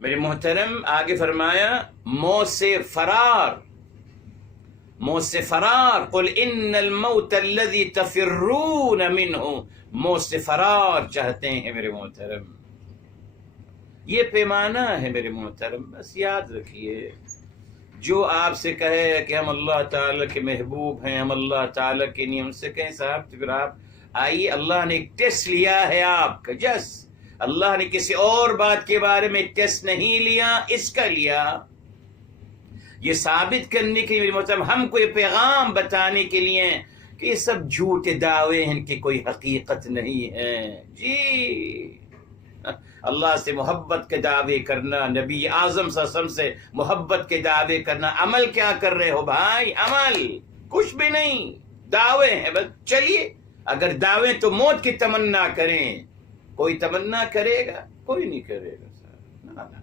میرے محترم آگے فرمایا موت سے فرار، موت سے فرار، قل ان الموت الذي تفرون منه، موت سے فرار چاہتے ہیں میرے محترم۔ یہ پیمانہ ہے میرے محترم، بس یاد رکھیے، جو آپ سے کہے کہ ہم اللہ تعالیٰ کے محبوب ہیں، ہم اللہ تعالیٰ کے نہیں، ہم سے کہیں صاحب تو پھر آپ آئیے، اللہ نے ایک ٹیسٹ لیا ہے آپ کا، اللہ نے کسی اور بات کے بارے میں ٹیسٹ نہیں لیا، اس کا لیا، یہ ثابت کرنے کے لیے مطلب ہم کو یہ پیغام بتانے کے لیے کہ یہ سب جھوٹے دعوے ہیں، ان کی کوئی حقیقت نہیں ہے۔ جی اللہ سے محبت کے دعوے کرنا، نبی اعظم صلی اللہ علیہ وسلم سے محبت کے دعوے کرنا، عمل کیا کر رہے ہو بھائی؟ عمل کچھ بھی نہیں، دعوے ہیں بس۔ چلیے اگر دعوے تو موت کی تمنا کریں، کوئی تمنا کرے گا؟ کوئی نہیں کرے گا صاحب،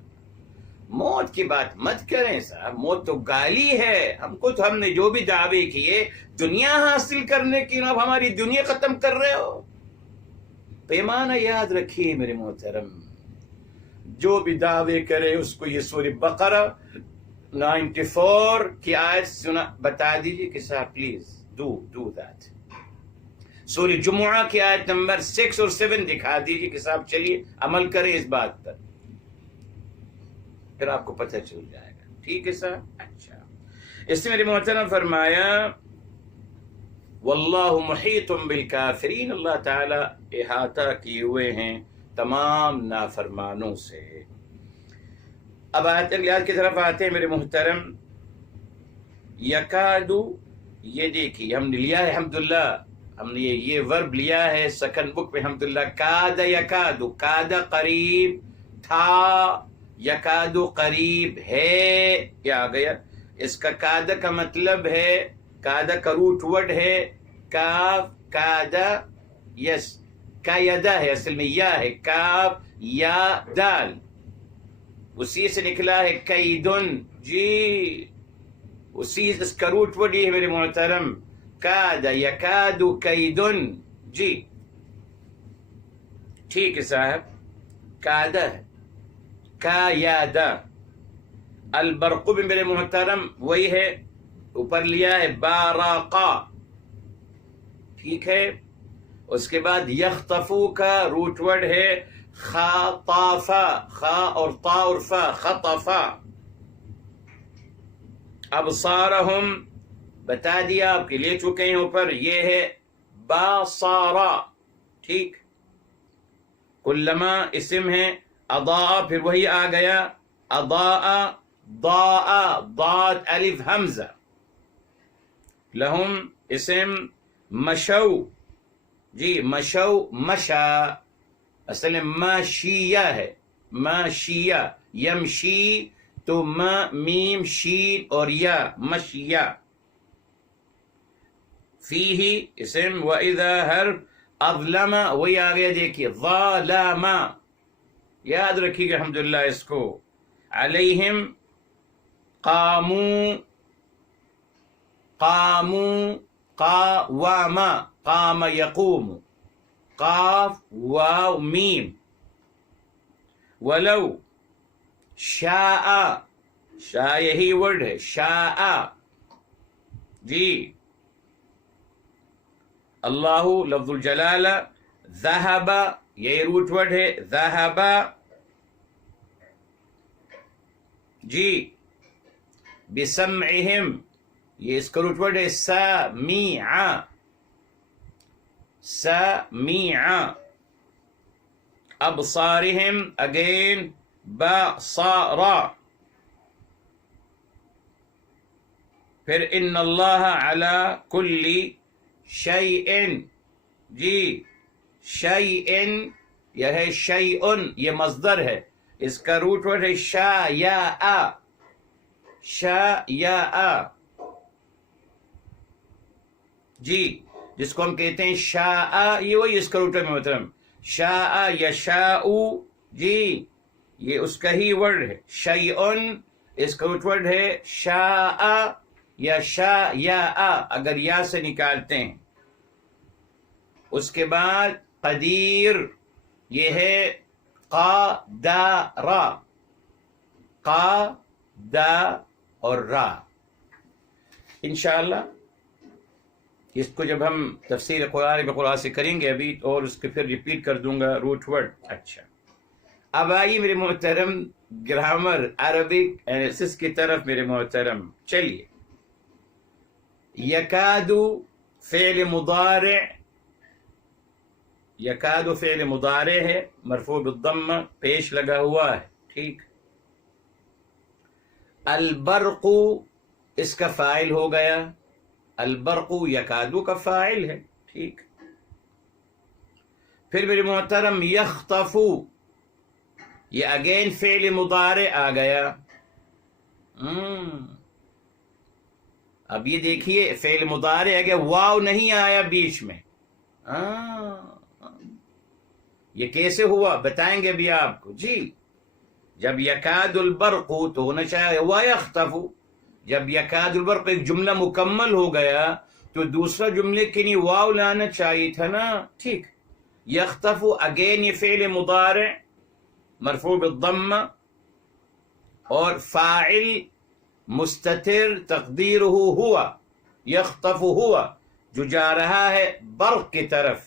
موت کی بات مت کریں صاحب، موت تو گالی ہے ہم کو، تو ہم نے جو بھی دعوے کیے دنیا حاصل کرنے کی، اب ہماری دنیا ختم کر رہے ہو۔ پیمانہ یاد رکھیے میرے محترم، جو بھی دعوے کرے اس کو یہ سورہ بقرہ 94 کی آیت سنا بتا دیجیے کہ صاحب پلیز ڈو دیٹ۔ سورہ جمعہ کی آیت نمبر 6 اور 7 دکھا دیجیے کہ صاحب چلیے عمل کریں اس بات پر، پھر آپ کو پتہ چل جائے گا، ٹھیک ہے صاحب؟ اچھا، اس سے میرے محترم فرمایا واللہ محیط بالکافرین، اللہ تعالی احاطہ کیے ہوئے ہیں تمام نافرمانوں سے۔ اب آیت کی طرف آتے ہیں میرے محترم، یکادو، یہ دیکھیے ہم نے لیا ہے الحمدللہ، ہم نے یہ ورب لیا ہے سیکنڈ بک میں الحمدللہ، کاد یکادو، کاد قریب تھا، یکادو قریب ہے، کیا آ گیا؟ اس کا کاد کا مطلب ہے، کاد کا روٹ ورڈ ہے کاف، کادا، یس کا یدا ہے، اصل میں یا ہے، کاف یا دال، اسی سے نکلا ہے کیدن، جی اسی اس کا روٹ ورڈ یہ ہے میرے محترم، کاد یکادو کیدن، جی ٹھیک ہے صاحب، کادا ہے، کا یادا، البرق بھی میرے محترم وہی ہے، اوپر لیا ہے باراقا، ٹھیک ہے۔ اس کے بعد یخطفو کا روٹ ورڈ ہے خاطافا، خا اور طا اور فا، خطفا۔ ابصارہم بتا دیا آپ کے لے چکے ہیں اوپر، یہ ہے باصارا، ٹھیک۔ کلما اسم ہے، اضاء پھر وہی آ گیا، اضاء، ضاء، ضاد الف حمزہ، لہم اسم، مشو، جی مشو، مشا، اصل میں ماشیہ ہے، ماشیہ، یمشی تو ما میم شین اور یا، مشیہ۔ فیہ اسم، وَإِذَا حرف، اظلم وہی آ گیا، دیکھیے ظالم، یاد رکھیے گا الحمدللہ اس کو، علیہم قامو، قامو، قاوام، قام یقوم، قاف واو میم، ولو شاء، شاء یہی ورڈ ہے، شاء، جی اللہ لفظ الجلالہ، ذہب یہ روٹ ورڈ ہے، ذہب، جی بسمعہم یہ اس کا روٹ ورڈ ہے، سمیع، سمیع، ابصارہم اگین بصارا، پھر ان اللہ علی کل شیئن، جی شیئن یہ ہے شیئن، یہ مصدر ہے، اس کا روٹ ورڈ ہے شایع، شایع، جی جس کو ہم کہتے ہیں شاء، یہ وہی اس کا روٹ ورڈ محترم، شاء یشاء، جی یہ اس کا ہی ورڈ ہے، شیئن اس کا روٹ ورڈ ہے شاء یا شایع، اگر یا سے نکالتے ہیں۔ اس کے بعد قدیر، یہ ہے قادر، قا، دا اور را. انشاءاللہ اس کو جب ہم تفسیر قرآن بقرآن سے کریں گے ابھی، اور اس کے پھر ریپیٹ کر دوں گا روٹ ورڈ. اچھا، اب آئیے میرے محترم گرامر عربک اینالسس کی طرف میرے محترم. چلیے، یکادو فعل مضارع، یکادو فعل مضارع ہے، مرفوع بالضمہ، پیش لگا ہوا ہے. ٹھیک. البرق اس کا فاعل ہو گیا، البرق یکادو کا فاعل ہے. ٹھیک. پھر میرے محترم یخطف، یہ اگین فعل مضارع آ گیا. اب یہ دیکھیے فعل مضارع ہے کہ واو نہیں آیا بیچ میں. یہ کیسے ہوا بتائیں گے بھی آپ کو. جی، جب یکاد البرق تو ہونا چاہیے وَيَخْطَفُ. جب یکاد البرق ایک جملہ مکمل ہو گیا تو دوسرا جملے کے لیے واو لانا چاہیے تھا نا. ٹھیک. یخطف اگین یہ فعل مضارع مرفوع بالضمہ اور فاعل مستتر تقدیرہ ہوا، یخطف ہوا جو جا رہا ہے برق کی طرف.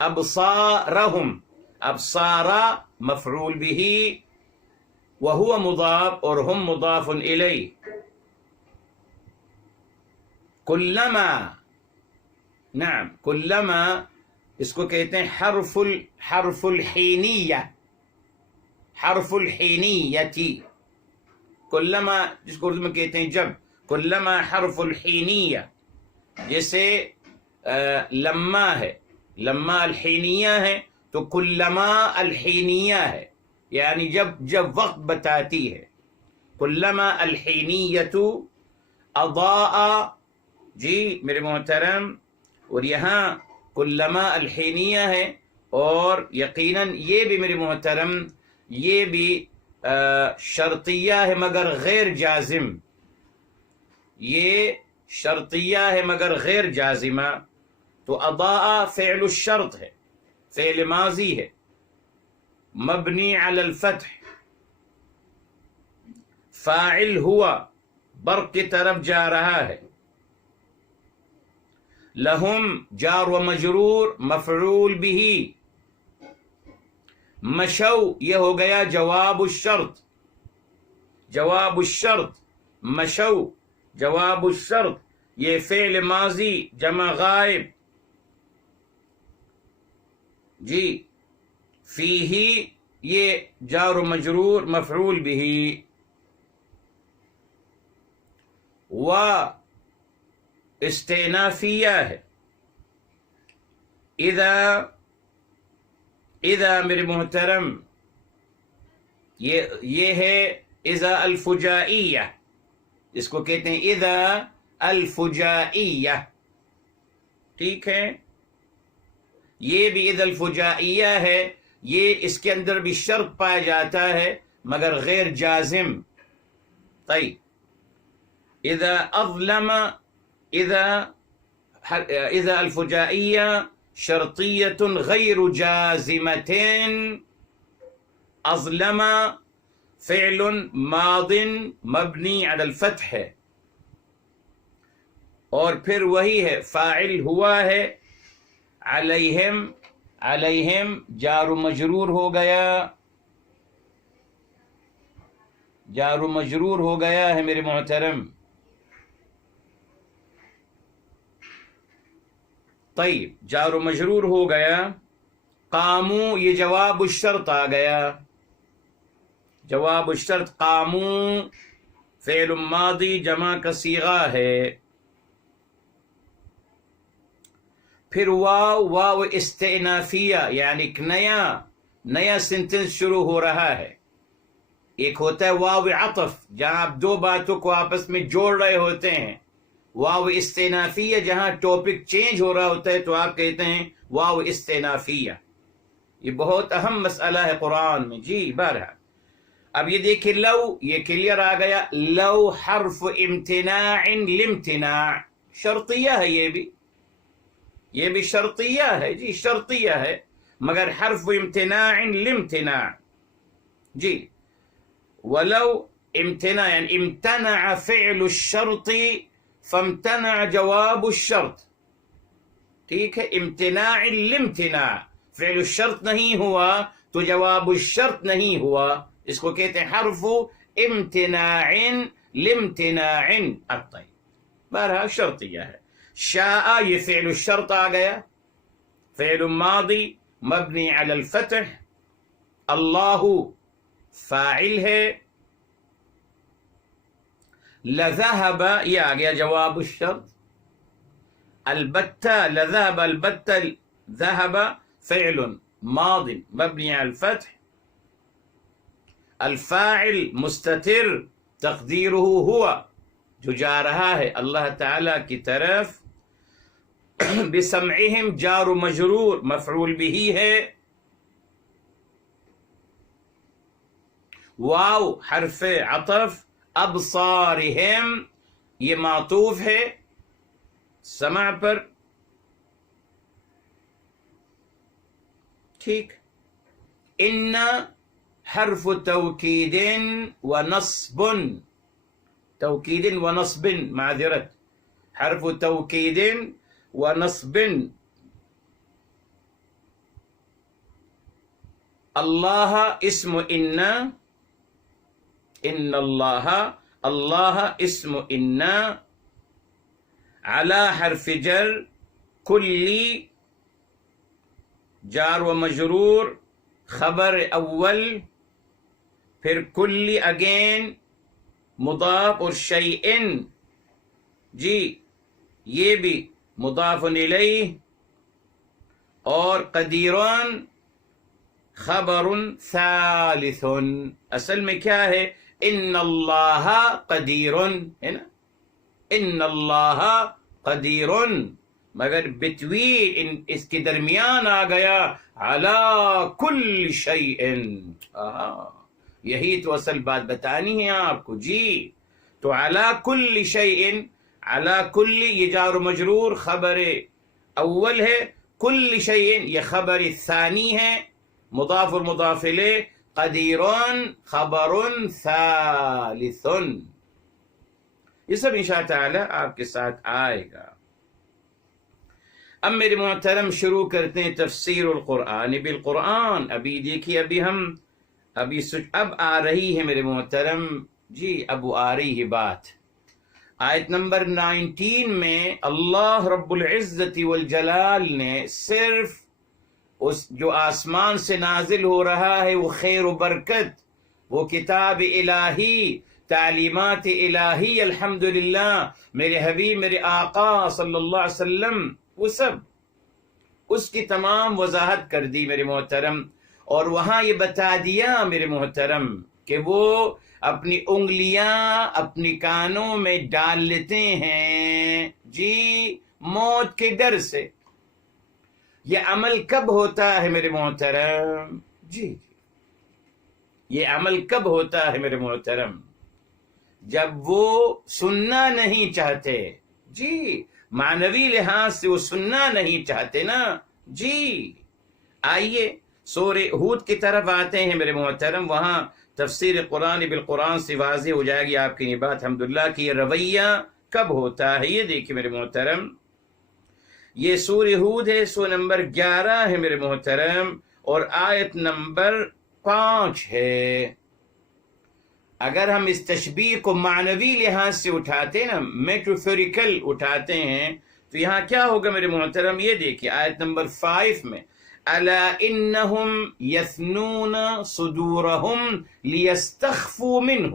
ابصارہم، ابصارا مفعول به وہو مضاف اور ہم مضاف الیہ. کلما، نعم کلما اس کو کہتے ہیں حرف الحینیہ، حرف الحینیتی. کلما جس کو اردو میں کہتے ہیں جب، کلما حرف الحینیہ. جیسے لما ہے، لما الحینیہ ہے تو کلما الحینیہ ہے، یعنی جب وقت بتاتی ہے. کلما الحینیت اضاء. جی میرے محترم، اور یہاں کلما الحینیہ ہے، اور یقیناً یہ بھی میرے محترم یہ بھی شرطیہ ہے مگر غیر جازم. یہ شرطیہ ہے مگر غیر جازمہ. تو اضاء فعل الشرط ہے، فعل ماضی ہے مبنی علی الفتح. فاعل ہوا، برق کی طرف جا رہا ہے. لہم جار و مجرور مفعول به. مشو یہ ہو گیا جواب الشرط، جواب الشرط. مشو جواب الشرط، یہ فعل ماضی جمع غائب. جی، فیہ یہ جار و مجرور مفعول به. و استئنافیہ ہے. اذا میرے محترم یہ ہے اذا الفجائیہ، اس کو کہتے ہیں اذا الفجائیہ. ٹھیک ہے. یہ بھی اذا الفجائیہ ہے، یہ اس کے اندر بھی شرط پایا جاتا ہے مگر غیر جازم. طيب، اذا اظلم، اذا الفجائیہ شرطیة غیر جازمة. اظلم فعل ماض مبنی علی الفتح ہے، اور پھر وہی ہے فاعل ہوا ہے. علیہم، علیہم جار و مجرور ہو گیا، جار و مجرور ہو گیا ہے میرے محترم. طيب، جار و مجرور ہو گیا. قامو یہ جواب الشرط آ گیا، جواب الشرط. قامو فعل ماضی جمع کا صیغہ ہے. پھر واو استئنافیہ، یعنی ایک نیا سینٹنس شروع ہو رہا ہے. ایک ہوتا ہے واو عطف جہاں آپ دو باتوں کو آپس میں جوڑ رہے ہوتے ہیں. واو استئنافیہ جہاں ٹاپک چینج ہو رہا ہوتا ہے تو آپ کہتے ہیں واو استئنافیہ. یہ بہت اہم مسئلہ ہے قرآن میں. جی بہرحال اب یہ دیکھیں لو، یہ کلیئر آ گیا. لو حرف امتناع لامتناع، شرطیہ ہے یہ بھی شرطیہ ہے. جی شرطیہ ہے مگر حرف امتناع لامتناع. جی ولو امتناع يعني امتنع فعل الشرط فامتنع جواب الشرط، ٹھیک ہے، امتناع الامتناع، فعل الشرط نہیں ہوا تو جواب الشرط نہیں ہوا، اس کو کہتے ہیں حرف امتناع لامتناع الطيب، بہرحال شرطیہ ہے۔ شاء یہ فعل الشرط آ گیا، فعل ماضی مبنی علی الفتح، اللہ فاعل ہے، لذهب یہ آ گیا جواب الشرط، البتہ لذهب البتہ ذهب فعل ماض مبنی علی الفتح، الفاعل مستتر تقدیرہ ہوا، جو جا رہا ہے اللہ تعالی کی طرف، بسمعہم جار و مجرور مفعول بھی ہے، واو حرف عطف، ابصارہم یہ معطوف ہے سمع پر، ٹھیک، ان حرف توکید ونصب، توکید ونصب معذرت، حرف توکید ونصب، اللہ اسم ان اللہ، اللہ اسم ان، علی حرف جر، کلی جار و مجرور، خبر اول، پھر کلی اگین مضاف اور شیئن، جی یہ بھی مضاف الیہ، اور قدیران خبر ثالث، اصل میں کیا ہے، ان اللہ قدیر ہے نا، ان اللہ قدیر، مگر بتوین اس کے درمیان آ گیا علی کل شیء، یہی تو اصل بات بتانی ہے آپ کو، جی تو علی کل شیء، علی کل یہ جار و مجرور خبر اول ہے، کل شیء یہ خبر ثانی ہے، مضاف اور مضاف الیہ، قدیرون خبر ثالث، یہ سب انشاء تعالی آپ کے ساتھ آئے گا۔ اب میرے محترم شروع کرتے ہیں تفسیر القرآن بالقرآن، ابھی دیکھیے اب آ رہی ہے میرے محترم، جی اب آ رہی ہے بات، آیت نمبر 19 میں اللہ رب العزت والجلال نے صرف اس جو آسمان سے نازل ہو رہا ہے وہ خیر و برکت، وہ کتاب الہی، تعلیمات الہی، الحمدللہ میرے حبیب میرے آقا صلی اللہ علیہ وسلم، وہ سب اس کی تمام وضاحت کر دی میرے محترم، اور وہاں یہ بتا دیا میرے محترم کہ وہ اپنی انگلیاں اپنی کانوں میں ڈال لیتے ہیں، جی موت کے ڈر سے۔ یہ عمل کب ہوتا ہے میرے محترم؟ جی یہ عمل کب ہوتا ہے میرے محترم؟ جب وہ سننا نہیں چاہتے، جی معنوی لحاظ سے وہ سننا نہیں چاہتے نا، جی آئیے سورہ ہود کی طرف آتے ہیں میرے محترم، وہاں تفسیر قرآن بالقرآن سے واضح ہو جائے گی آپ کی یہ بات الحمدللہ کہ یہ رویہ کب ہوتا ہے۔ یہ دیکھیے میرے محترم، یہ سورہ ہود ہے، سورہ نمبر 11 ہے میرے محترم، اور آیت نمبر 5 ہے۔ اگر ہم اس تشبیہ کو معنوی لحاظ سے اٹھاتے نا، میٹافوریکل اٹھاتے ہیں، تو یہاں کیا ہوگا میرے محترم؟ یہ دیکھیے آیت نمبر 5 میں، الا انہم یثنون صدورہم لیستخفوا منہ،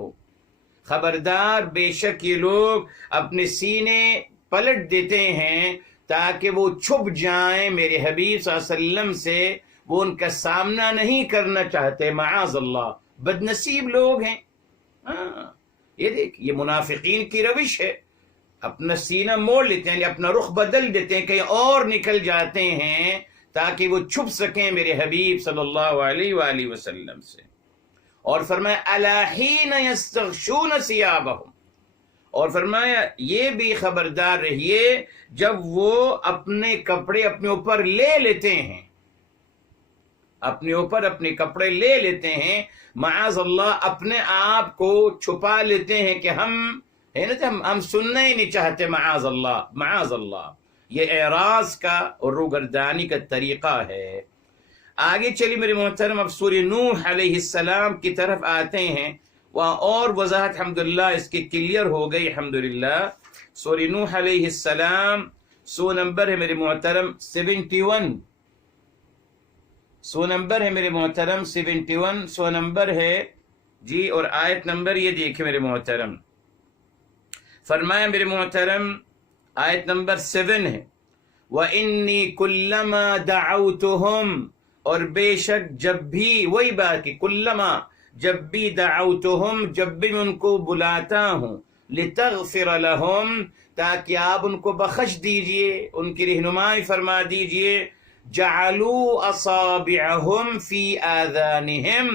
خبردار بے شک یہ لوگ اپنے سینے پلٹ دیتے ہیں تاکہ وہ چھپ جائیں میرے حبیب صلی اللہ علیہ وسلم سے، وہ ان کا سامنا نہیں کرنا چاہتے، معاذ اللہ، بد نصیب لوگ ہیں۔ یہ دیکھ، یہ منافقین کی روش ہے، اپنا سینہ موڑ لیتے ہیں، اپنا رخ بدل دیتے ہیں، کہیں اور نکل جاتے ہیں تاکہ وہ چھپ سکیں میرے حبیب صلی اللہ علیہ وآلہ وسلم سے۔ اور فرمایا الا حین یستغشون ثیابہم، اور فرمایا یہ بھی خبردار رہیے جب وہ اپنے کپڑے اپنے اوپر لے لیتے ہیں، اپنے اوپر اپنے کپڑے لے لیتے ہیں، معاذ اللہ اپنے آپ کو چھپا لیتے ہیں کہ ہم ہے نا ہم سننا ہی نہیں چاہتے، معاذ اللہ معاذ اللہ۔ یہ اعراض کا اور روگردانی کا طریقہ ہے۔ آگے چلی میرے محترم، اب سورہ نوح علیہ السلام کی طرف آتے ہیں، وہاں اور وضاحت الحمدللہ اس کی کلیئر ہو گئی الحمدللہ۔ سورہ نوح علیہ السلام، سو نمبر ہے میرے محترم 71، سو نمبر ہے میرے محترم 71، سو نمبر ہے جی، اور آیت نمبر یہ دیکھیں میرے محترم، فرمایا میرے محترم آیت نمبر 7 ہے، وَإِنِّي كُلَّمَا دَعَوْتُهُمْ، اور بے شک جب بھی، وہی بات کی کلما، جب بھی دعوتہم، جب بھی میں ان کو بلاتا ہوں، لتغفر لہم، تاکہ آپ ان کو بخش دیجئے، ان کی رہنمائی فرما دیجئے، جعلوا اصابعہم فی آذانہم،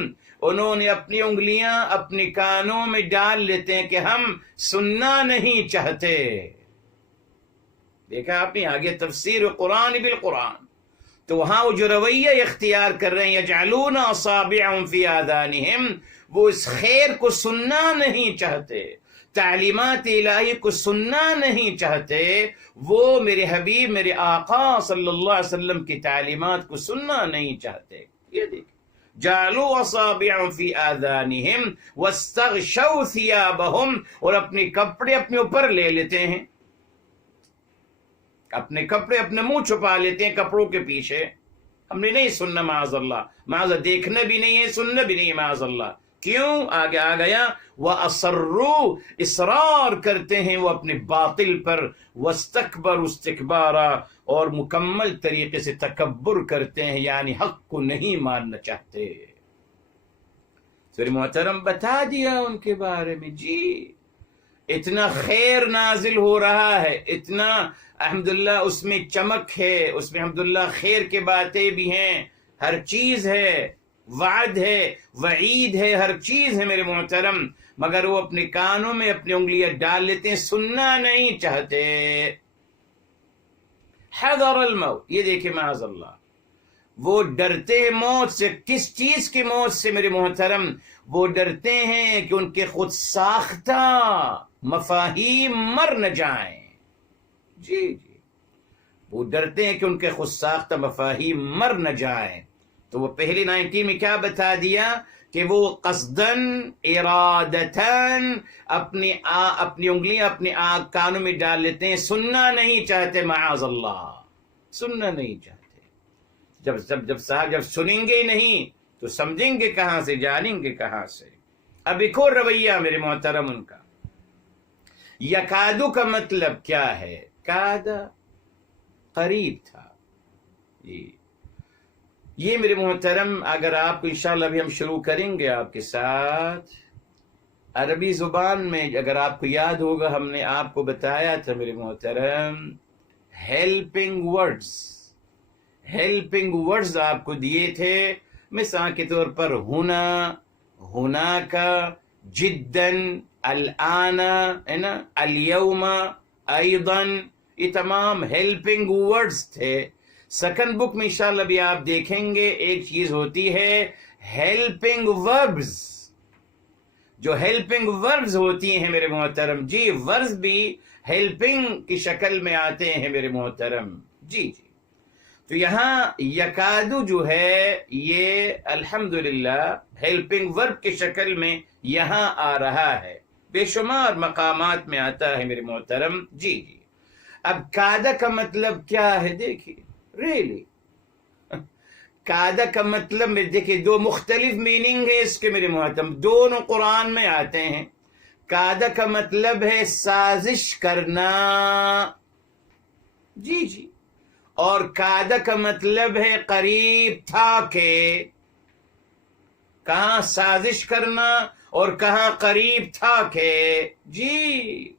انہوں نے اپنی انگلیاں اپنے کانوں میں ڈال لیتے ہیں کہ ہم سننا نہیں چاہتے۔ دیکھا آپ نے آگے تفسیر قرآن بالقرآن، تو وہاں وہ جو رویہ اختیار کر رہے ہیں، یجعلون اصابعہم فی آذانہم، وہ اس خیر کو سننا نہیں چاہتے، تعلیمات الہی کو سننا نہیں چاہتے، وہ میرے حبیب میرے آقا صلی اللہ علیہ وسلم کی تعلیمات کو سننا نہیں چاہتے۔ یہ دیکھ، جعلوا اصابعہم فی آذانہم واستغشوا ثیابہم، اور اپنے کپڑے اپنے اوپر لے لیتے ہیں، اپنے کپڑے اپنے منہ چھپا لیتے ہیں کپڑوں کے پیچھے۔ ہم نے نہیں سننا معاذ اللہ، معاذ اللہ دیکھنا بھی نہیں ہے، سننا بھی نہیں ہے معاذ اللہ۔ کیوں؟ آگے آ گیا، وَأَصَرُّوا، اصرار کرتے ہیں وہ اپنے باطل پر، وَاسْتَكْبَرُوا اسْتِكْبَارًا، اور مکمل طریقے سے تکبر کرتے ہیں، یعنی حق کو نہیں ماننا چاہتے۔ سورہ محترم بتا دیا ان کے بارے میں، جی اتنا خیر نازل ہو رہا ہے، اتنا الحمدللہ اس میں چمک ہے، اس میں الحمدللہ خیر کے باتیں بھی ہیں، ہر چیز ہے، وعد ہے، وعید ہے، ہر چیز ہے میرے محترم، مگر وہ اپنے کانوں میں اپنی انگلیاں ڈال لیتے ہیں، سننا نہیں چاہتے۔ حذر الموت، یہ دیکھیں معاذ اللہ، وہ ڈرتے ہیں موت سے۔ کس چیز کی موت سے میرے محترم؟ وہ ڈرتے ہیں کہ ان کے خود ساختہ مفاہیم مر نہ جائیں، جی جی، وہ ڈرتے ہیں کہ ان کے خود ساختہ مفاہیم مر نہ جائیں۔ تو وہ پہلی 19 میں کیا بتا دیا کہ وہ قصدن ارادتن اپنی انگلیاں اپنے کانوں میں ڈال لیتے ہیں، سننا نہیں چاہتے، معاذ اللہ سننا نہیں چاہتے۔ جب صاحب جب سنیں گے نہیں تو سمجھیں گے کہاں سے، جانیں گے کہاں سے۔ اب ایک اور رویہ میرے محترم ان کا، یکادو کا مطلب کیا ہے؟ کاد قریب تھا، جی یہ میرے محترم اگر آپ کو انشاءاللہ ابھی ہم شروع کریں گے آپ کے ساتھ عربی زبان میں، اگر آپ کو یاد ہوگا ہم نے آپ کو بتایا تھا میرے محترم ہیلپنگ ورڈز آپ کو دیے تھے، مثال کے طور پر ہونا، ہونا کا، جدن، الآن، ہے نا، الیوم، ایضاً، یہ تمام ہیلپنگ ورڈز تھے۔ سیکنڈ بک میں انشاءاللہ بھی آپ دیکھیں گے ایک چیز ہوتی ہے ہیلپنگ وربز، جو ہیلپنگ وربز ہوتی ہیں میرے محترم، جی وربز بھی ہیلپنگ کی شکل میں آتے ہیں میرے محترم، جی جی۔ تو یہاں یکادو جو ہے یہ الحمدللہ ہیلپنگ ورب کی شکل میں یہاں آ رہا ہے، بے شمار مقامات میں آتا ہے میرے محترم، جی جی۔ اب کادا کا مطلب کیا ہے؟ دیکھیے ریلی کادا کا مطلب دیکھیے دو مختلف میننگ ہے اس کے میرے محترم، دونوں قرآن میں آتے ہیں۔ کادا کا مطلب ہے سازش کرنا، جی جی، اور کادا کا مطلب ہے قریب تھا کہ، کہاں سازش کرنا اور کہاں قریب تھا کہ، جی۔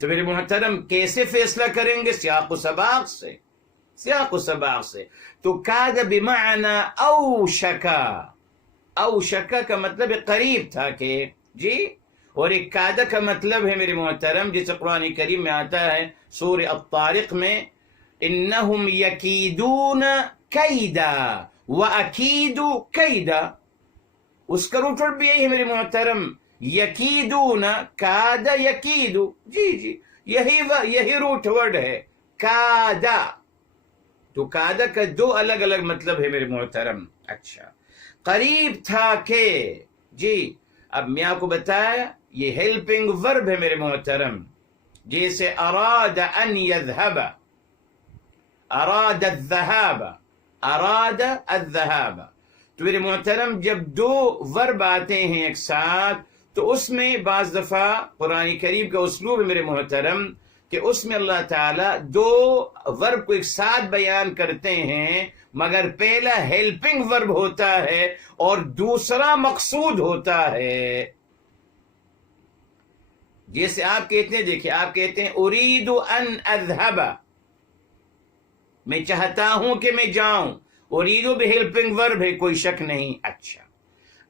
تو میرے محترم کیسے فیصلہ کریں گے؟ سیاق و سباق سے، سیاق و سباق سے۔ تو کاد بمعنی اوشکا، اوشکا کا مطلب قریب تھا کہ، جی، اور ایک کاد کا مطلب ہے میرے محترم جسے قرآن کریم میں آتا ہے سورہ الطارق میں، انہم یکیدون کیدا وَأَكِيدُ کیدا، اس کا روٹ ورڈ بھی یہی ہے میرے محترم، یکیدون کاد یکید، جی یہی روٹ ورڈ ہے کادا. تو کادا کا دو الگ الگ مطلب ہے میرے محترم. اچھا، قریب تھا کہ، جی اب میں آپ کو بتایا یہ ہیلپنگ ورب ہے میرے محترم. جیسے اراد ان یذهب، اراد الذهاب، اراد الذهاب. تو میرے محترم جب دو ورب آتے ہیں ایک ساتھ تو اس میں بعض دفعہ قرآن کریم کا اسلوب ہے میرے محترم کہ اس میں اللہ تعالیٰ دو ورب کو ایک ساتھ بیان کرتے ہیں، مگر پہلا ہیلپنگ ورب ہوتا ہے اور دوسرا مقصود ہوتا ہے. جیسے آپ کہتے ہیں، دیکھیں آپ کہتے ہیں اريد ان اذهب، میں چاہتا ہوں کہ میں جاؤں. اریدو بھی ہیلپنگ ورب ہے، کوئی شک نہیں. اچھا،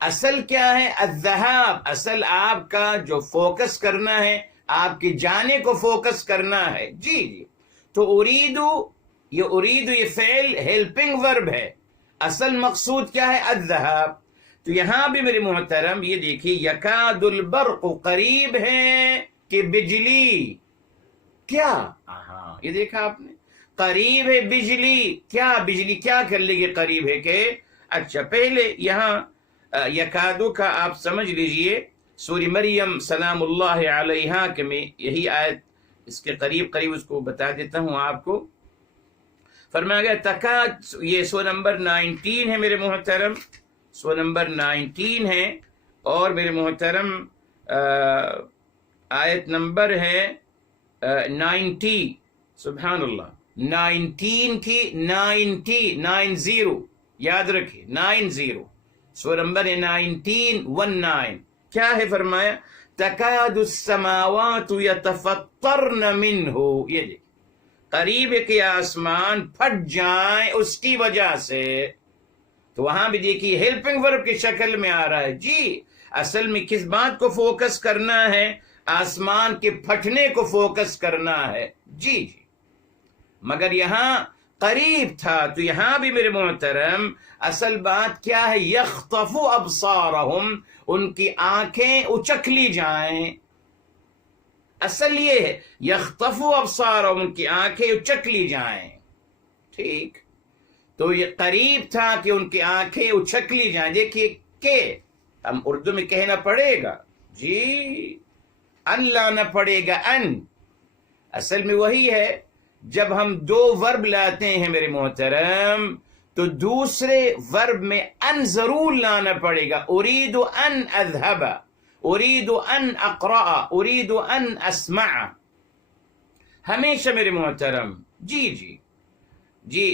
اصل کیا ہے؟ الذهاب. اصل آپ کا جو فوکس کرنا ہے، آپ کے جانے کو فوکس کرنا ہے. جی تو اریدو، یہ فعل ہیلپنگ ورب ہے، اصل مقصود کیا ہے؟ الذهاب. تو یہاں بھی میرے محترم یہ دیکھیے یکاد البرق، قریب ہے کہ بجلی. کیا؟ ہاں یہ دیکھا آپ نے، قریب ہے بجلی. کیا بجلی کیا کر لے گی؟ قریب ہے کہ. اچھا، پہلے یہاں یکادو کا آپ سمجھ لیجئے سورہ مریم سلام اللہ علیہا کہ میں یہی آیت اس کے قریب اس کو بتا دیتا ہوں آپ کو. فرمایا گیا تکاد، یہ سورہ نمبر 19 ہے میرے محترم، سورہ نمبر 19 ہے، اور میرے محترم آیت نمبر ہے 90. سبحان اللہ، 19 کی 90 یاد رکھیں، 90 سورہ نمبر 19 کیا ہے؟ فرمایا تکاد السماوات یتفطرن منہ. یہ دیکھ، قریب ہے کہ آسمان پھٹ جائیں اس کی وجہ سے. تو وہاں بھی دیکھیے ہیلپنگ ورب کی شکل میں آ رہا ہے. جی اصل میں کس بات کو فوکس کرنا ہے؟ آسمان کے پھٹنے کو فوکس کرنا ہے. جی مگر یہاں قریب تھا، تو یہاں بھی میرے محترم اصل بات کیا ہے؟ یخطف ابصارہم، ان کی آنکھیں اچک لی جائیں. اصل یہ ہے یخطف ابصارہم، ان کی آنکھیں اچک لی جائیں. ٹھیک، تو یہ قریب تھا کہ ان کی آنکھیں اچک لی جائیں. دیکھیے کہ ہم اردو میں کہنا پڑے گا، جی ان لانا پڑے گا. ان اصل میں وہی ہے، جب ہم دو ورب لاتے ہیں میرے محترم تو دوسرے ورب میں ان ضرور لانا پڑے گا. اريد ان اذهب، اريد ان اقرأ، اريد ان اسمع، ہمیشہ میرے محترم. جی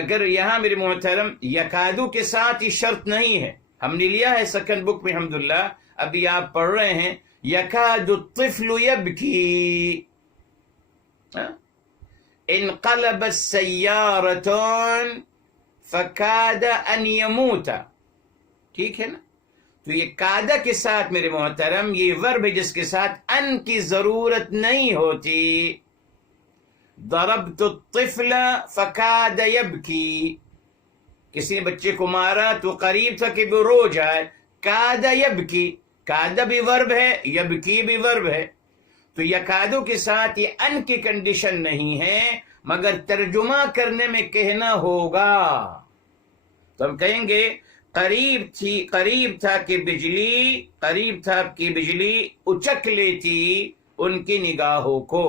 اگر یہاں میرے محترم یکادو کے ساتھ یہ شرط نہیں ہے، ہم نے لیا ہے سیکنڈ بک میں الحمدللہ، ابھی آپ پڑھ رہے ہیں یکاد الطفل یبکی، انقلبت سیارۃ فکاد ان یموت. ٹھیک ہے نا؟ تو یہ کادا کے ساتھ میرے محترم یہ ورب ہے جس کے ساتھ ان کی ضرورت نہیں ہوتی. ضربت الطفل فکاد یبکی، کسی نے بچے کو مارا تو قریب تھا کہ وہ رو جائے. کاد یبکی، کاد بھی ورب ہے، یبکی بھی ورب ہے. تو یکادو کے ساتھ یہ ان کی کنڈیشن نہیں ہے، مگر ترجمہ کرنے میں کہنا ہوگا تو ہم کہیں گے قریب تھا کہ بجلی، قریب تھا کہ بجلی اچک لیتی ان کی نگاہوں کو.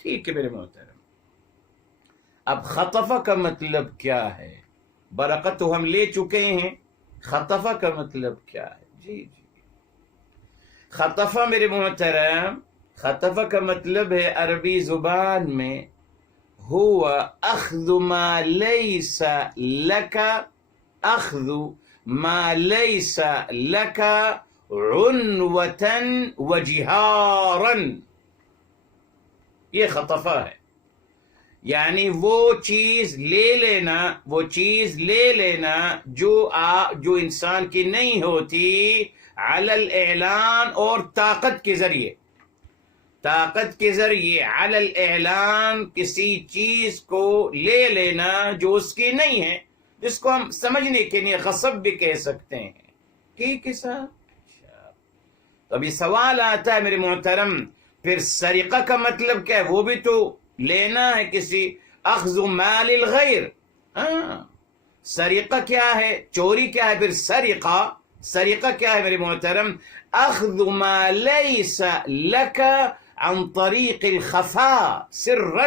ٹھیک ہے میرے محترم، اب خطفہ کا مطلب کیا ہے؟ برکت تو ہم لے چکے ہیں، خطفہ کا مطلب کیا ہے؟ جی خطفہ میرے محترم، خطفہ کا مطلب ہے عربی زبان میں ہوا اخذ ما لیس لکا، اخذ ما لیس لکا عنوتا وجہارا. یہ خطفہ ہے، یعنی وہ چیز لے لینا جو انسان کی نہیں ہوتی، علی الاعلان اور طاقت کے ذریعے. طاقت کے ذریعے علی الاعلان کسی چیز کو لے لینا جو اس کی نہیں ہے، جس کو ہم سمجھنے کے لیے غصب بھی کہہ سکتے ہیں. ٹھیک ہے صاحب. تو ابھی سوال آتا ہے میرے محترم، پھر سرقہ کا مطلب کیا ہے؟ وہ بھی تو لینا ہے کسی، اخذ مال الغیر. سرقہ کیا ہے؟ چوری کیا ہے؟ پھر سرقہ کیا ہے میرے محترم؟ اخذ ما لیس لک عن طریق الخفا سرا،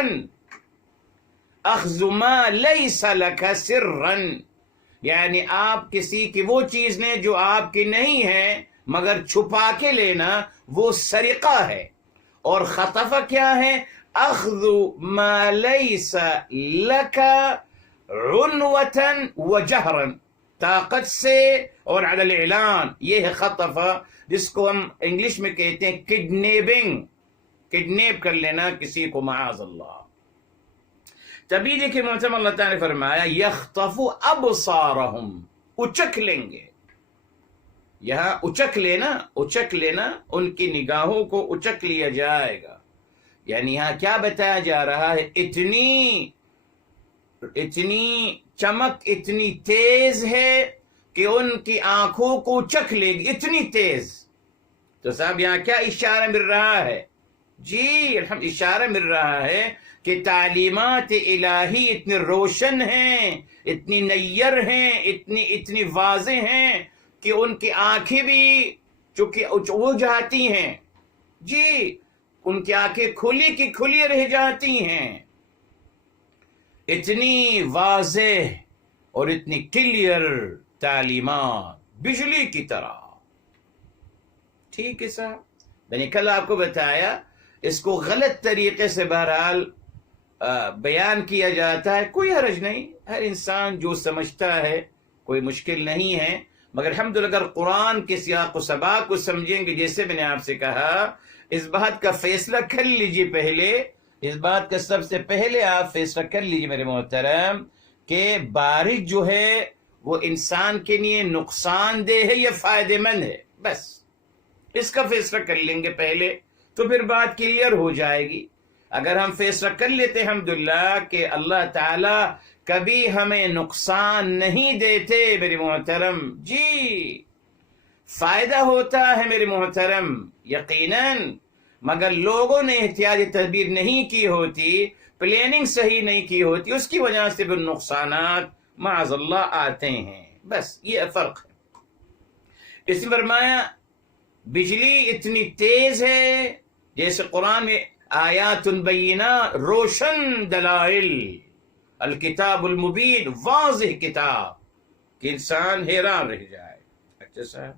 اخذ ما لیس لک سرا، یعنی آپ کسی کی وہ چیز لیں جو آپ کی نہیں ہے مگر چھپا کے لینا، وہ سرقہ ہے. اور خطف کیا ہے؟ اخذ ما لیس لک عنوة وجہرا، طاقت سے اور علی الاعلان. یہ ہے خطف، جس کو ہم انگلش میں کہتے ہیں کڈنیپنگ، کڈنیپ کر لینا کسی کو معاذ اللہ. تبھی دیکھیں محترم اللہ تعالیٰ نے فرمایا یخطف ابصارہم، اچک لیں گے. یہاں اچک لینا ان کی نگاہوں کو اچک لیا جائے گا. یعنی یہاں کیا بتایا جا رہا ہے؟ اتنی چمک اتنی تیز ہے کہ ان کی آنکھوں کو اچک لے گی، اتنی تیز. تو صاحب یہاں کیا اشارہ مل رہا ہے؟ جی اشارہ مل رہا ہے کہ تعلیمات الہی اتنی روشن ہیں، اتنی نیر ہیں، اتنی واضح ہیں کہ ان کی آنکھیں بھی چونکہ وہ جاتی ہیں. جی ان کی آنکھیں کھلی کی کھلی رہ جاتی ہیں. اتنی واضح اور اتنی کلیئر تعلیمات بجلی کی طرح. ٹھیک ہے صاحب. میں نے کل آپ کو بتایا اس کو غلط طریقے سے بہرحال بیان کیا جاتا ہے، کوئی حرج نہیں، ہر انسان جو سمجھتا ہے کوئی مشکل نہیں ہے. مگر الحمدللہ اگر قرآن کے سیاق و سباق کو سمجھیں گے، جیسے میں نے آپ سے کہا، اس بات کا فیصلہ کر لیجئے پہلے، اس بات کا سب سے پہلے آپ فیصلہ کر لیجئے میرے محترم کہ بارش جو ہے وہ انسان کے لیے نقصان دہ ہے یا فائدہ مند ہے. بس اس کا فیصلہ کر لیں گے پہلے تو پھر بات کلیئر ہو جائے گی. اگر ہم فیصلہ کر لیتے الحمدللہ کہ اللہ تعالی کبھی ہمیں نقصان نہیں دیتے میرے محترم، جی فائدہ ہوتا ہے میرے محترم یقیناً، مگر لوگوں نے احتیاطی تدبیر نہیں کی ہوتی، پلاننگ صحیح نہیں کی ہوتی، اس کی وجہ سے پھر نقصانات معاذ اللہ آتے ہیں. بس یہ فرق ہے. اس میں فرمایا بجلی اتنی تیز ہے، جیسے قرآن میں آیات بینات، روشن دلائل، الکتاب المبین، واضح کتاب کہ انسان حیران رہ جائے. اچھا صاحب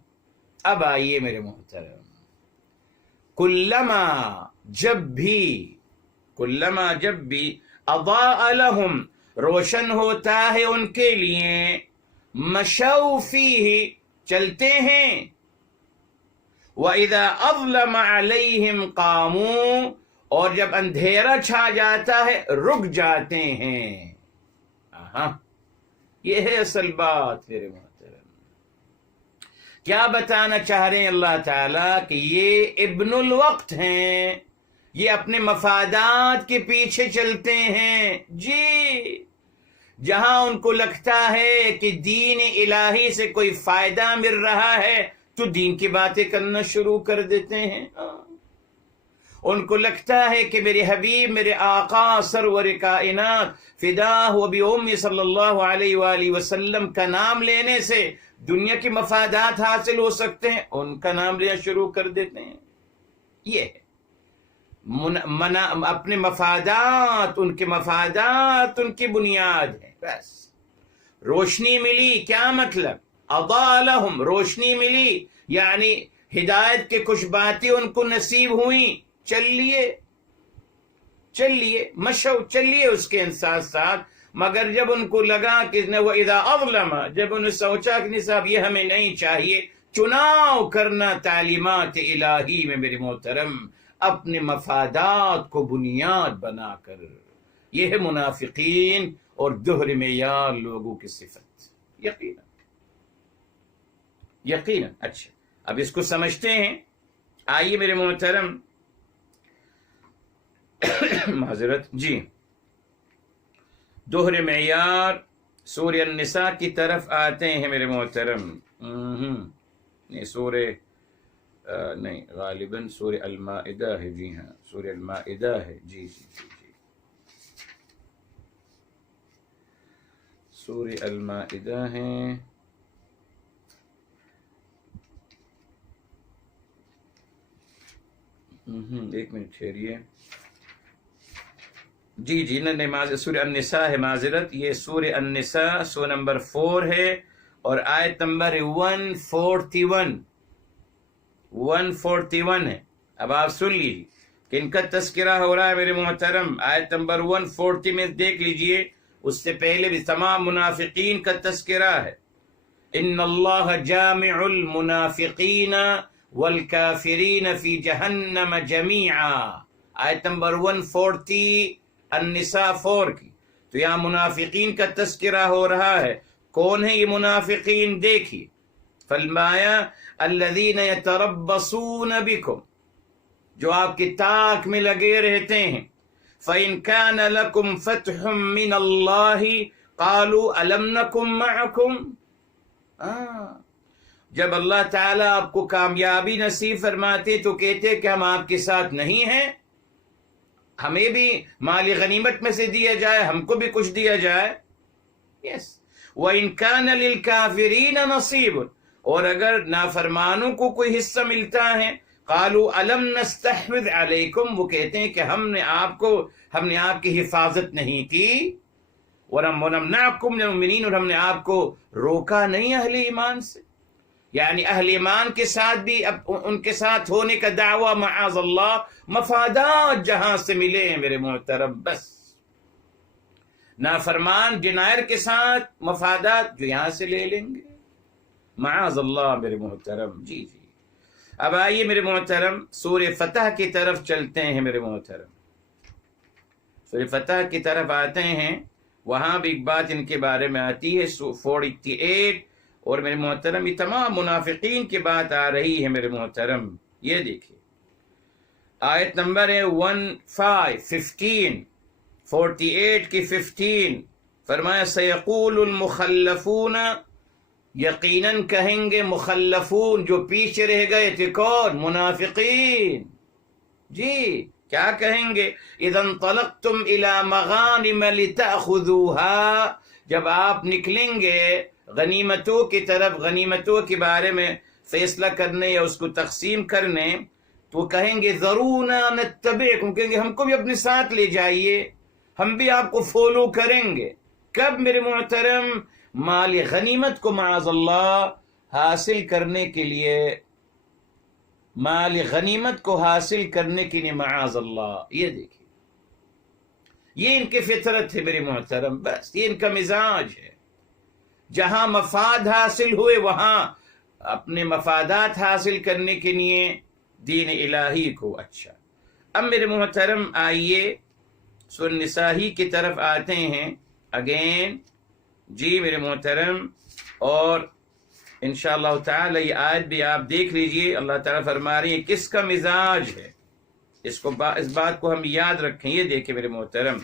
اب آئیے میرے محترم، کلما جب بھی اضاء لہم روشن ہوتا ہے ان کے لیے، مشوا فیہ چلتے ہیں، وَإِذَا أَظْلَمَ عَلَيْهِمْ قَامُوا اور جب اندھیرا چھا جاتا ہے رک جاتے ہیں. یہ ہے اصل بات میرے محترم. کیا بتانا چاہ رہے ہیں اللہ تعالیٰ کہ یہ ابن الوقت ہیں، یہ اپنے مفادات کے پیچھے چلتے ہیں. جی جہاں ان کو لگتا ہے کہ دین الہی سے کوئی فائدہ مل رہا ہے تو دین کی باتیں کرنا شروع کر دیتے ہیں. ان کو لگتا ہے کہ میرے حبیب، میرے آقا سرور کائنات فداہ و بأمی صلی اللہ علیہ وآلہ وسلم کا نام لینے سے دنیا کی مفادات حاصل ہو سکتے ہیں، ان کا نام لینا شروع کر دیتے ہیں. یہ ہے اپنے مفادات، ان کے مفادات ان کی بنیاد ہے. بس روشنی ملی، کیا مطلب؟ اضاء لہم، روشنی ملی یعنی ہدایت کے کچھ باتیں ان کو نصیب ہوئیں، چلیے مشو چلیے اس کے ساتھ ساتھ. مگر جب ان کو لگا کہ وَإِذَا أَظْلَمَ، جب انہوں نے سوچا کہ نہیں صاحب یہ ہمیں نہیں چاہیے، چناؤ کرنا تعلیمات الہی میں میرے محترم اپنے مفادات کو بنیاد بنا کر، یہ ہے منافقین اور دہر معیار لوگوں کی صفت. یقینا. اچھا اب اس کو سمجھتے ہیں. آئیے میرے محترم معذرت جی، دوہرے معیار سورہ النساء کی طرف آتے ہیں میرے محترم. نہیں سورہ نہیں، غالباً سورہ المائدہ ہے. جی ہاں سورہ المائدہ ہے. جی جی جی جی سورہ المائدہ ہے. ایک منٹ ٹھہریے. جی جی نہیں سورہ النساء ہے، معذرت. یہ سورہ النساء سورہ نمبر 4 ہے اور آیت نمبر 141 ہے. اب آپ سن لیجیے کہ ان کا تذکرہ ہو رہا ہے میرے محترم. آیت نمبر 140 میں دیکھ لیجیے، اس سے پہلے بھی تمام منافقین کا تذکرہ ہے. ان اللہ جامع المنافقین والکافرین فی جہنم جمیعا. آیت نمبر 140 النساء 4 کی. تو یہاں منافقین کا تذکرہ ہو رہا ہے. کون ہے یہ منافقین؟ دیکھیے فرمایا الذین یتربصون بکم، جو آپ کی تاک میں لگے رہتے ہیں. فَإِن كَانَ لَكُمْ فَتْحٌ مِّنَ اللَّهِ قَالُوا أَلَمْ نَكُن مَّعَكُمْ. جب اللہ تعالیٰ آپ کو کامیابی نصیب فرماتے تو کہتے کہ ہم آپ کے ساتھ نہیں ہیں، ہمیں بھی مال غنیمت میں سے دیا جائے، ہم کو بھی کچھ دیا جائے. یس. وَإِن كَانَ لِلْكَافِرِينَ نَصِيبٌ، اور اگر نافرمانوں کو کوئی حصہ ملتا ہے، قَالُوا أَلَمْ نَسْتَحْوِذْ عَلَيْكُمْ، وہ کہتے ہیں کہ ہم نے آپ کی حفاظت نہیں کی. وَنَمْنَعْكُمْ مِنَ الْمُؤْمِنِينَ، اور ہم نے آپ کو روکا نہیں اہل ایمان سے. یعنی اہل ایمان کے ساتھ بھی ان کے ساتھ ہونے کا دعویٰ معاذ اللہ، مفادات جہاں سے ملے ہیں میرے محترم، بس نافرمان ڈینائر کے ساتھ مفادات جو یہاں سے لے لیں گے معاذ اللہ میرے محترم. جی جی اب آئیے میرے محترم سورہ فتح کی طرف چلتے ہیں میرے محترم. سورہ فتح کی طرف آتے ہیں، وہاں بھی ایک بات ان کے بارے میں آتی ہے. 48 اور میرے محترم یہ تمام منافقین کی بات آ رہی ہے میرے محترم. یہ دیکھیں آیت نمبر ہے 15 48 کی 15. فرمایا سیقول المخلفون، یقیناً کہیں گے مخلفون جو پیچھے رہ گئے تھے. کون؟ منافقین. جی کیا کہیں گے؟ اذا انطلقتم الى مغانم لتأخذوها، جب آپ نکلیں گے غنیمتوں کی طرف، غنیمتوں کے بارے میں فیصلہ کرنے یا اس کو تقسیم کرنے، تو کہیں گے ذرونا نتبعکم، کہیں گے ہم کو بھی اپنے ساتھ لے جائیے، ہم بھی آپ کو فالو کریں گے. کب میرے محترم؟ مال غنیمت کو معاذ اللہ حاصل کرنے کے لیے، مال غنیمت کو حاصل کرنے کے لیے معاذ اللہ. یہ دیکھیں یہ ان کی فطرت ہے میرے محترم، بس یہ ان کا مزاج ہے. جہاں مفاد حاصل ہوئے وہاں اپنے مفادات حاصل کرنے کے لیے دین الہی کو. اچھا اب میرے محترم آئیے سورہ النساء کی طرف آتے ہیں اگین. جی میرے محترم، اور انشاءاللہ تعالی یہ آیت بھی آپ دیکھ لیجئے. اللہ تعالیٰ فرما رہی ہے کس کا مزاج ہے، اس بات کو ہم یاد رکھیں. یہ دیکھیں میرے محترم،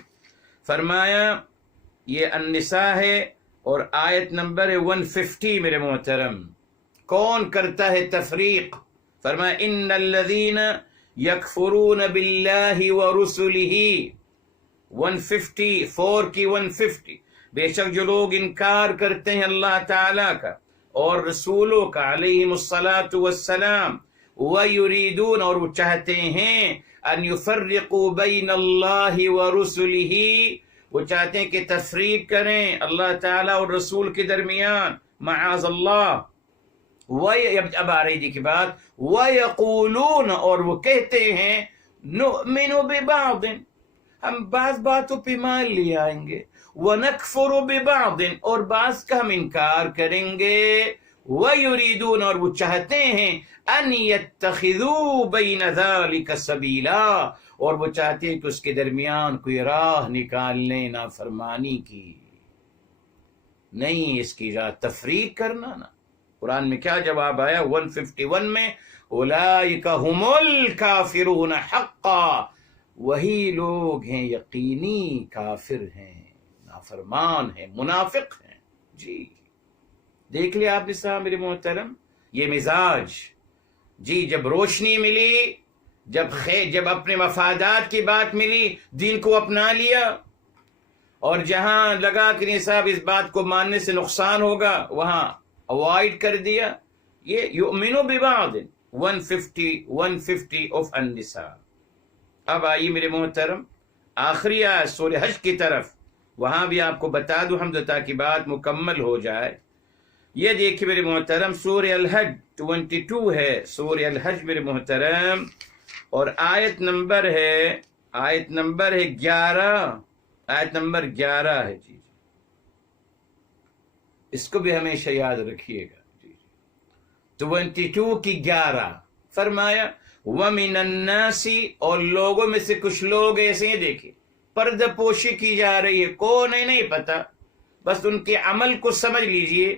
فرمایا یہ النساء ہے اور آیت نمبر 150 میرے محترم. کون کرتا ہے تفریق؟ فرمایا ان الذین یکفرون باللہ ورسلہ. 154 کی 150. بے شک جو لوگ انکار کرتے ہیں اللہ تعالیٰ کا اور رسولوں کا علیہم الصلاۃ والسلام، وَيُرِيدُونَ اور وہ چاہتے ہیں ان يفرقوا بین اللہ ورسلہ، وہ چاہتے ہیں کہ تفریق کریں اللہ تعالیٰ اور رسول کے درمیان معاذ اللہ. اب آ رہی کی بات، وَيَقُولُونَ اور وہ کہتے ہیں نُؤْمِنُ بِبَعْضٍ، ہم بعض باتوں پہ مان لے آئیں گے، وَنَكْفُرُ بِبَعْضٍ اور بعض کا ہم انکار کریں گے، وَيُرِيدُونَ اور وہ چاہتے ہیں أَن يَتَّخِذُوا بَيْنَ ذَلِكَ سَبِيلًا اور وہ چاہتے ہیں کہ اس کے درمیان کوئی راہ نکال لیں نافرمانی کی. نہیں اس کی راہ تفریق کرنا. نا قرآن میں کیا جواب آیا 151 میں، اولئک هم الکافرون حقا، وہی لوگ ہیں یقینی کافر ہیں، نافرمان ہیں، منافق ہیں۔ جی دیکھ لیا آپ نے صاحب میرے محترم، یہ مزاج۔ جی جب روشنی ملی، جب اپنے مفادات کی بات ملی، دین کو اپنا لیا، اور جہاں لگا کہ نہیں صاحب اس بات کو ماننے سے نقصان ہوگا وہاں اوائڈ کر دیا۔ یہ یؤمنو ببعض 150 آف النساء۔ اب آئیے میرے محترم آخری آیت سورہ حج کی طرف، وہاں بھی آپ کو بتا دوں حمد تاکہ بات مکمل ہو جائے۔ یہ دیکھیے میرے محترم سورہ الحج 22 ہے، سورہ الحج میرے محترم، اور آیت نمبر ہے 11، آیت نمبر 11 ہے۔ جی اس کو بھی ہمیشہ یاد رکھیے گا۔ جی 22 کی 11 فرمایا وَمِنَ النَّاسِ، اور لوگوں میں سے کچھ لوگ ایسے ہیں، دیکھیں پردہ پوشی کی جا رہی ہے، کون ہے نہیں پتا، بس ان کے عمل کو سمجھ لیجئے،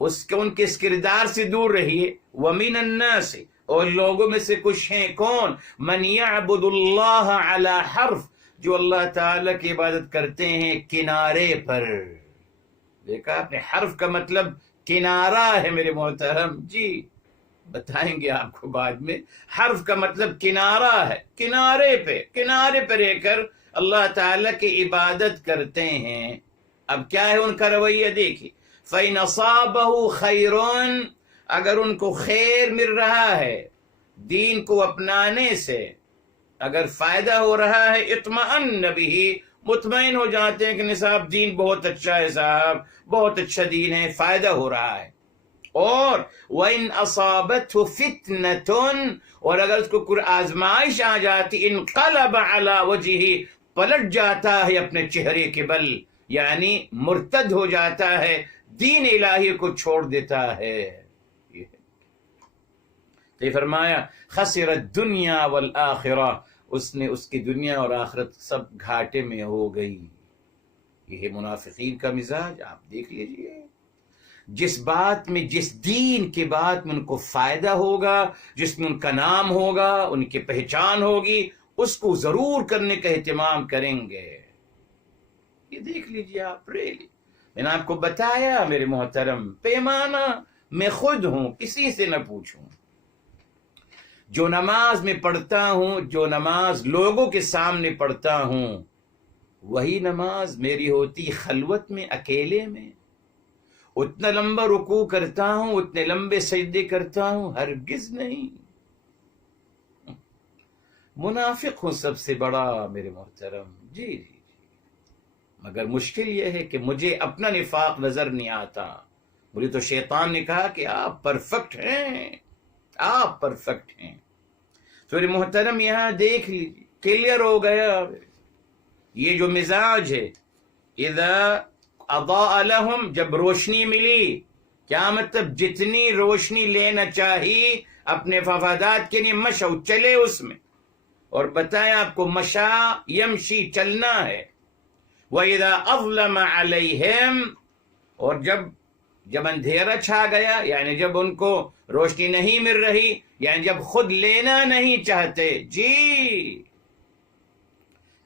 ان کے اس کردار سے دور رہیے۔ وَمِنَ النَّاسِ، اور لوگوں میں سے کچھ ہیں، کون؟ مَنْ يَعْبُدُ اللَّهَ عَلَى حَرْفٍ، جو اللہ تعالیٰ کی عبادت کرتے ہیں کنارے پر۔ دیکھا آپ نے، حرف کا مطلب کنارہ ہے میرے محترم۔ جی بتائیں گے آپ کو بعد میں، حرف کا مطلب کنارہ ہے، کنارے پہ رہ کر اللہ تعالیٰ کی عبادت کرتے ہیں۔ اب کیا ہے ان کا رویہ دیکھیے، فَإِنْ أَصَابَهُ خَيْرٌ، اگر ان کو خیر مل رہا ہے دین کو اپنانے سے، اگر فائدہ ہو رہا ہے، اطمأن بِهِ، مطمئن ہو جاتے ہیں کہ صاحب دین بہت اچھا ہے، صاحب بہت اچھا دین ہے، فائدہ ہو رہا ہے۔ اور وَإِنْ أَصَابَتْهُ فِتْنَةٌ، اور اگر اس کو کوئی آزمائش آ جاتی، انقلب علی وجہہ، پلٹ جاتا ہے اپنے چہرے کے بل، یعنی مرتد ہو جاتا ہے، دین الہی کو چھوڑ دیتا ہے۔ تو یہ فرمایا خسر الدنیا والآخرہ، اس کی دنیا اور آخرت سب گھاٹے میں ہو گئی۔ یہ ہے منافقین کا مزاج، آپ دیکھ لیجئے، جس بات میں، جس دین کے بات میں ان کو فائدہ ہوگا، جس میں ان کا نام ہوگا، ان کی پہچان ہوگی، اس کو ضرور کرنے کا اہتمام کریں گے۔ یہ دیکھ لیجئے آپ، ریلی میں نے آپ کو بتایا میرے محترم، پیمانہ میں خود ہوں، کسی سے نہ پوچھوں۔ جو نماز میں پڑھتا ہوں، جو نماز لوگوں کے سامنے پڑھتا ہوں، وہی نماز میری ہوتی خلوت میں، اکیلے میں۔ اتنا لمبا رکوع کرتا ہوں، اتنے لمبے سجدے کرتا ہوں، ہرگز نہیں۔ منافق ہوں سب سے بڑا میرے محترم۔ جی مگر مشکل یہ ہے کہ مجھے اپنا نفاق نظر نہیں آتا، مجھے تو شیطان نے کہا کہ آپ پرفیکٹ ہیں، آپ پرفیکٹ ہیں۔ تو میرے محترم یہاں دیکھ لیجیے، کلیئر ہو گیا۔ یہ جو مزاج ہے، اذا اضاء لهم، جب روشنی ملی، کیا مطلب؟ جتنی روشنی لینا چاہیے اپنے مفادات کے لیے، مشو، چلے اس میں، اور بتایا آپ کو مشا یمشی، چلنا ہے۔ وَإِذَا أَظْلَمَ عَلَيْهِمْ، اور جب اندھیرا چھا گیا، یعنی جب ان کو روشنی نہیں مل رہی، یعنی جب خود لینا نہیں چاہتے۔ جی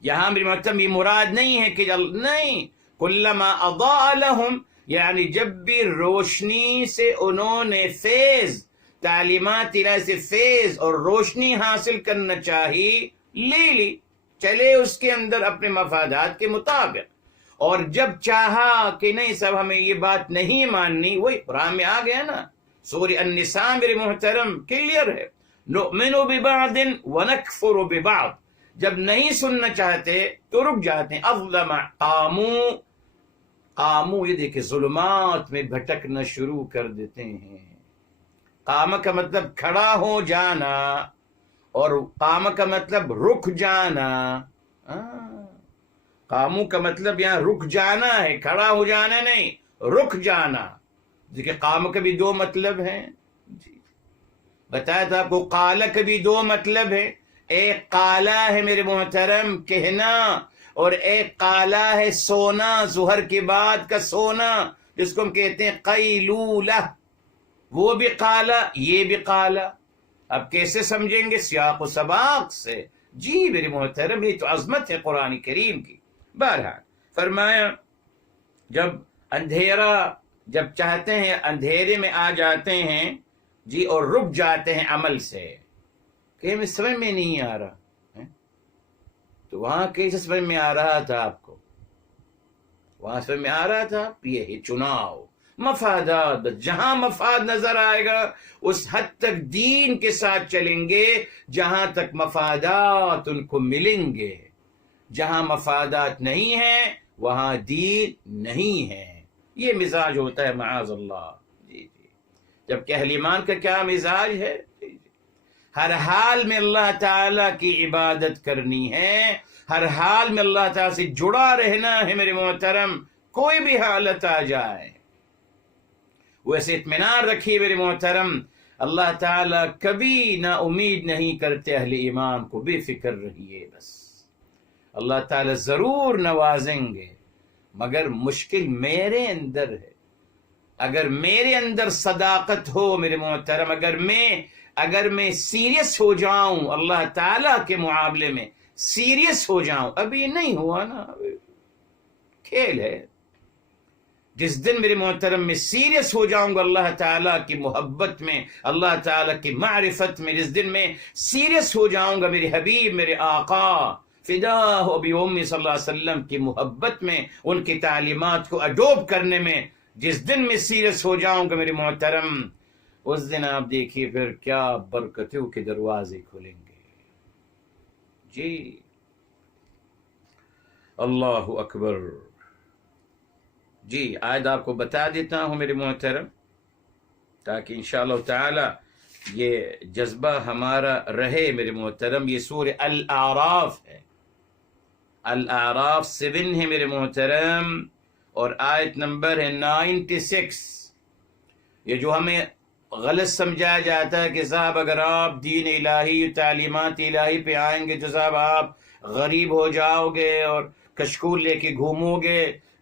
یہاں میری مطلب یہ مراد نہیں ہے کہ نہیں، کلما اضاء لهم، یعنی جب بھی روشنی سے انہوں نے فیض، تعلیمات الہی سے فیض اور روشنی حاصل کرنا چاہی، لی، چلے اس کے اندر اپنے مفادات کے مطابق۔ اور جب چاہا کہ نہیں صاحب ہمیں یہ بات نہیں ماننی، وہی قرآن میں آ گیا نا، سورہ النساء میرے محترم کلیئر ہے، نؤمن ببعض ونکفر ببعض، جب نہیں سننا چاہتے تو رک جاتے ہیں۔ اظلم، قامو، یہ دیکھیں ظلمات میں بھٹکنا شروع کر دیتے ہیں۔ قام کا مطلب کھڑا ہو جانا، اور قام کا مطلب رک جانا۔ قامو کا مطلب یہاں رک جانا ہے، کھڑا ہو جانا نہیں، رک جانا۔ دیکھیں قام کا بھی دو مطلب ہیں، جی بتایا تھا آپ کو، قال کا بھی دو مطلب ہے، ایک قالا ہے میرے محترم کہنا، اور ایک قالا ہے سونا، ظہر کے بعد کا سونا، جس کو ہم کہتے ہیں قیلولہ، وہ بھی قالا، یہ بھی قالا۔ اب کیسے سمجھیں گے؟ سیاق و سباق سے، جی میرے محترم یہ تو عظمت ہے قرآن کریم کی. بہرحال فرمایا جب چاہتے ہیں اندھیرے میں آ جاتے ہیں جی اور رک جاتے ہیں عمل سے کہ ہمیں سمجھ میں نہیں آ رہا، تو وہاں کیسے سمجھ میں آ رہا تھا آپ کو؟ وہاں سمجھ میں آ رہا تھا یہ ہے چناؤ مفادات. جہاں مفاد نظر آئے گا اس حد تک دین کے ساتھ چلیں گے جہاں تک مفادات ان کو ملیں گے. جہاں مفادات نہیں ہیں وہاں دین نہیں ہے. یہ مزاج ہوتا ہے معاذ اللہ. جی جی. جبکہ اہل ایمان کا کیا مزاج ہے؟ ہر حال میں اللہ تعالیٰ کی عبادت کرنی ہے، ہر حال میں اللہ تعالیٰ سے جڑا رہنا ہے میرے محترم. کوئی بھی حالت آ جائے ویسے اطمینان رکھیے میرے محترم، اللہ تعالیٰ کبھی نا امید نہیں کرتے اہل ایمان کو. بے فکر رہیے، بس اللہ تعالیٰ ضرور نوازیں گے، مگر مشکل میرے اندر ہے. اگر میرے اندر صداقت ہو میرے محترم، اگر میں سیریس ہو جاؤں اللہ تعالیٰ کے معاملے میں، سیریس ہو جاؤں. ابھی نہیں ہوا نا، کھیل ہے. جس دن میرے محترم میں سیریس ہو جاؤں گا اللہ تعالیٰ کی محبت میں، اللہ تعالیٰ کی معرفت میں، جس دن میں سیریس ہو جاؤں گا میرے حبیب، میرے آقا فداہ ابی امی صلی اللہ علیہ وسلم کی محبت میں، ان کی تعلیمات کو اڈوپ کرنے میں جس دن میں سیریس ہو جاؤں گا میرے محترم، اس دن آپ دیکھیے پھر کیا برکتوں کے دروازے کھلیں گے. جی اللہ اکبر. جی آیت آپ کو بتا دیتا ہوں میرے محترم تاکہ انشاءاللہ تعالی یہ جذبہ ہمارا رہے میرے محترم. یہ سورہ الاعراف ہے، الاعراف 7 ہے میرے محترم، اور آیت نمبر ہے 96. یہ جو ہمیں غلط سمجھایا جاتا ہے کہ صاحب اگر آپ دین الہی تعلیمات الہی پہ آئیں گے تو صاحب آپ غریب ہو جاؤ گے اور کشکول لے کے گھومو گے،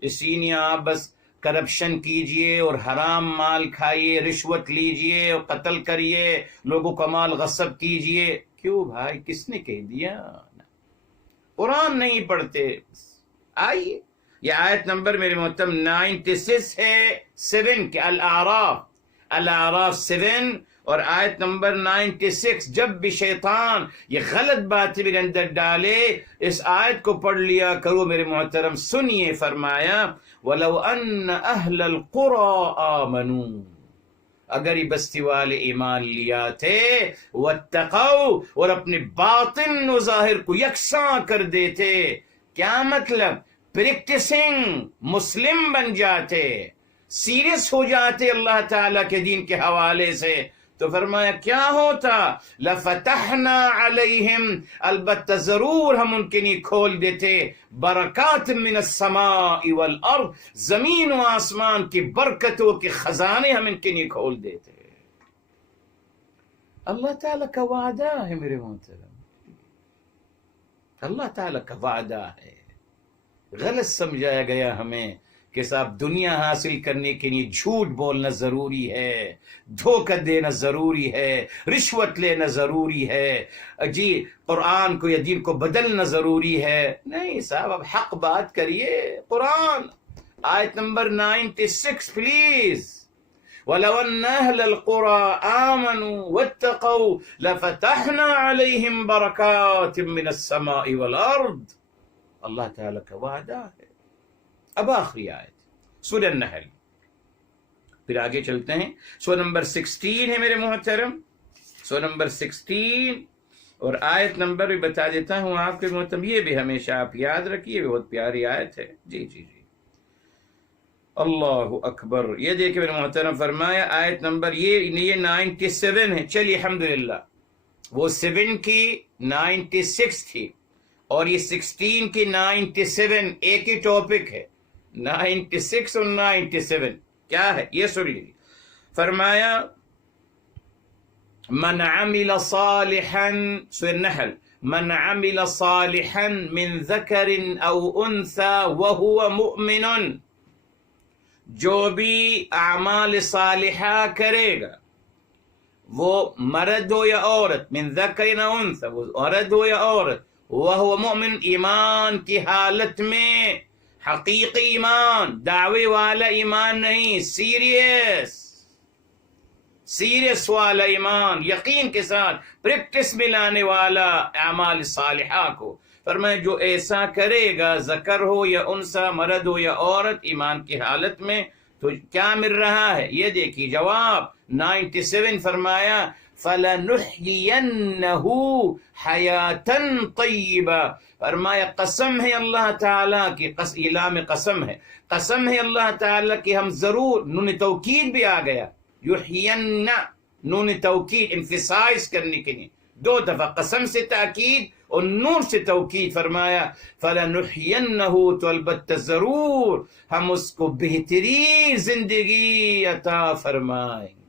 اسی لیے آپ بس کرپشن کیجئے اور حرام مال کھائیے، رشوت لیجئے اور قتل کریے، لوگوں کا مال غصب کیجئے. کیوں بھائی، کس نے کہہ دیا؟ قرآن نہیں پڑھتے. آئیے یہ آیت نمبر میرے محترم 96 ہے 7 کے الاعراف 7 اور آیت نمبر 96. جب بھی شیطان یہ غلط بات میرے اندر ڈالے اس آیت کو پڑھ لیا کرو میرے محترم. سنیے، فرمایا وَلَوْ أَنَّ أَهْلَ الْقُرَىٰ آمَنُوا، اگر یہ بستی والے ایمان لیا تھے، وَاتَّقَوْا، اور اپنے باطن و ظاہر کو یکساں کر دیتے. کیا مطلب؟ پریکٹسنگ مسلم بن جاتے، سیریس ہو جاتے اللہ تعالیٰ کے دین کے حوالے سے، تو فرمایا کیا ہوتا؟ لفتحنا علیہم، البتہ ضرور ہم ان کے لیے کھول دیتے، برکات من السماء والارض، زمین و آسمان کی برکتوں کے خزانے ہم ان کے لیے کھول دیتے. اللہ تعالیٰ کا وعدہ ہے میرے محترم، اللہ تعالیٰ کا وعدہ ہے. غلط سمجھایا گیا ہمیں کہ صاحب دنیا حاصل کرنے کے لیے جھوٹ بولنا ضروری ہے، دھوکہ دینا ضروری ہے، رشوت لینا ضروری ہے، جی قرآن کو یا دین کو بدلنا ضروری ہے. نہیں صاحب، اب حق بات کریے. قرآن آیت نمبر 96 پلیز. وَلَوْ أَنَّ أَهْلَ الْقُرَىٰ آمَنُوا وَاتَّقَوْا لَفَتَحْنَا عَلَيْهِمْ بَرَكَاتٍ مِّنَ السَّمَاءِ وَالْأَرْضِ. اللہ تعالیٰ کا وعدہ ہے. اب آخری آیت سورہ النحل، پھر آگے چلتے ہیں. سورہ نمبر 16 ہے میرے محترم، سورہ نمبر 16 اور آیت نمبر بھی بتا دیتا ہوں آپ کے محترم، یہ بھی ہمیشہ آپ یاد رکھیے، بہت پیاری آیت ہے. جی جی جی اللہ اکبر. یہ دیکھیں میرے محترم، فرمایا آیت نمبر یہ 97 ہے. چلیے الحمدللہ، وہ 7 کی 96 تھی اور یہ 16 کی 97، ایک ہی ٹاپک ہے. 96 اور 97 کیا ہے یہ سن لیجیے. فرمایا من عمل صالحا، سورہ النحل، من عمل صالحا من ذکر او انثى وهو مؤمن، جو بھی اعمال صالحہ کرے گا وہ مرد ہو یا عورت، من ذکر او انثی، وہ مرد ہو یا عورت، وہو مؤمن، ایمان کی حالت میں، حقیقی ایمان، دعوے والا ایمان نہیں، سیریس والا ایمان، یقین کے ساتھ پریکٹس میں لانے والا اعمال صالحہ کو۔ فرمایا جو ایسا کرے گا، ذکر ہو یا انثی، مرد ہو یا عورت، ایمان کی حالت میں، تو کیا مل رہا ہے؟ یہ دیکھیے جواب 97 فرمایا فَلَنُحْيِيَنَّهُ حَيَاتًا طَيِّبًا، فرمایا قسم ہے اللہ تعالیٰ کی، لام قسم ہے، قسم ہے اللہ تعالیٰ کی، ہم ضرور، نون توکید بھی آ گیا، یحین، نون توکید emphasize کرنے کے لیے، دو دفعہ قسم سے تاکید اور نون سے توکید، فرمایا فَلَنُحْيِيَنَّهُ، تو البتہ ضرور ہم اس کو بہترین زندگی عطا فرمائیں۔